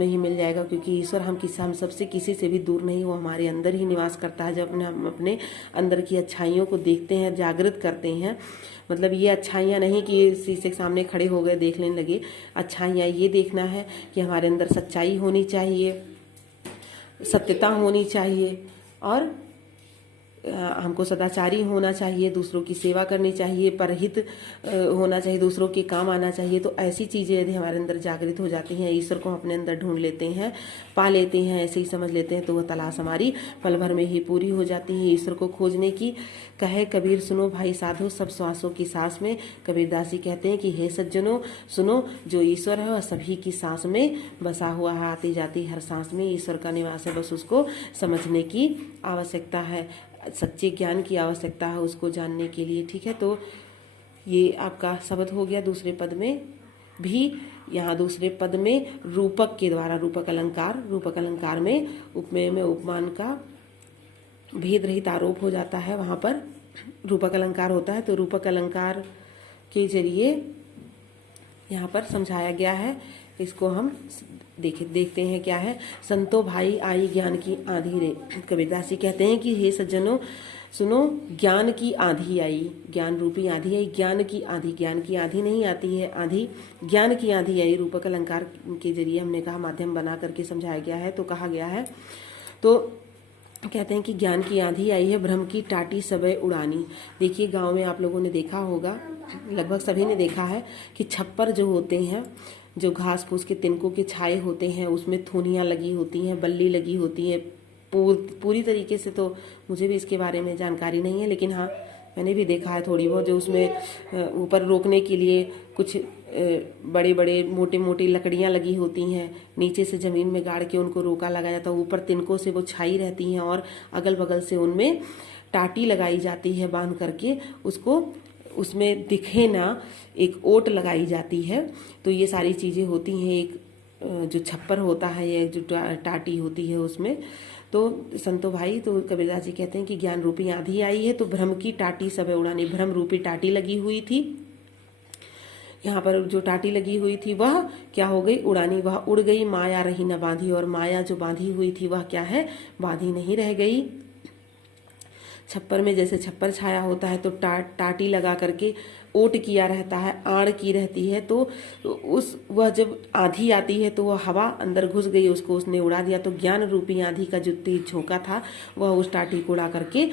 में ही मिल जाएगा, क्योंकि ईश्वर हम सबसे किसी से भी दूर नहीं, वो हमारे अंदर ही निवास करता है। जब हम अपने अंदर की अच्छाइयों को देखते हैं, जागृत करते हैं, मतलब ये अच्छाइयाँ नहीं कि शीशे के सामने खड़े हो गए देखने लगे, अच्छाइयाँ ये देखना है कि हमारे अंदर सच्चाई होनी चाहिए, सत्यता होनी चाहिए, और हमको सदाचारी होना चाहिए, दूसरों की सेवा करनी चाहिए, परहित होना चाहिए, दूसरों के काम आना चाहिए। तो ऐसी चीज़ें यदि हमारे अंदर जागृत हो जाती हैं, ईश्वर को अपने अंदर ढूंढ लेते हैं, पा लेते हैं, ऐसे ही समझ लेते हैं, तो वह तलाश हमारी पल भर में ही पूरी हो जाती है। ईश्वर को खोजने की कहे कबीर सुनो भाई साधो सब श्वासों की सांस में। कबीरदास जी कहते हैं कि हे सज्जनों सुनो, जो ईश्वर है वह सभी की सांस में बसा हुआ है, आती जाती हर सांस में ईश्वर का निवास है। बस उसको समझने की आवश्यकता है, सच्चे ज्ञान की आवश्यकता है उसको जानने के लिए। ठीक है, तो ये आपका शब्द हो गया। दूसरे पद में भी, यहाँ दूसरे पद में रूपक के द्वारा, रूपक अलंकार में उपमेय में उपमान का भेद रहित आरोप हो जाता है। वहाँ पर रूपक अलंकार होता है, तो रूपक अलंकार के जरिए यहाँ पर समझाया गया है। इसको हम देखते हैं क्या है। संतो भाई आई ज्ञान की आंधी रे। कबीरदास जी कहते हैं कि हे सज्जनों सुनो, ज्ञान की आंधी आई, ज्ञान रूपी आंधी आई। ज्ञान की आंधी नहीं आती है आंधी, ज्ञान की आंधी आई। रूपक अलंकार के जरिए हमने कहा माध्यम बना करके समझाया गया है। तो कहा गया है, तो कहते हैं कि ज्ञान की आंधी आई है, भ्रम की टाटी सबे उड़ानी। देखिए गांव में आप लोगों ने देखा होगा, लगभग सभी ने देखा है कि छप्पर जो होते हैं, जो घास फूस के तिनकों के छाए होते हैं, उसमें थूनियाँ लगी होती हैं, बल्ली लगी होती है। पूरी तरीके से तो मुझे भी इसके बारे में जानकारी नहीं है, लेकिन हाँ मैंने भी देखा है थोड़ी बहुत। जो उसमें ऊपर रोकने के लिए कुछ बड़े बड़े मोटे मोटी लकड़ियाँ लगी होती हैं, नीचे से ज़मीन में गाड़ के उनको रोका लगाया जाता है, ऊपर तिनकों से वो छाई रहती हैं, और अगल बगल से उनमें टाटी लगाई जाती है बांध करके, उसको उसमें दिखे ना एक ओट लगाई जाती है। तो ये सारी चीज़ें होती हैं। एक जो छप्पर होता है, ये जो टाटी होती है उसमें। तो संतो भाई, तो कबीरदास जी कहते हैं कि ज्ञान रूपी आंधी आई है, तो भ्रम की टाटी सब उड़ानी। भ्रम रूपी टाटी लगी हुई थी, यहाँ पर जो टाटी लगी हुई थी वह क्या हो गई, उड़ानी, वह उड़ गई। माया रही न बांधी, और माया जो बांधी हुई थी वह क्या है, बांधी नहीं रह गई। छप्पर में जैसे छप्पर छाया होता है, तो टाटी लगा करके ओट किया रहता है, आड़ की रहती है। तो वह जब आंधी आती है तो वह हवा अंदर घुस गई, उसको उसने उड़ा दिया। तो ज्ञान रूपी आंधी का जो तेज झोंका था वह उस टाटी को उड़ा करके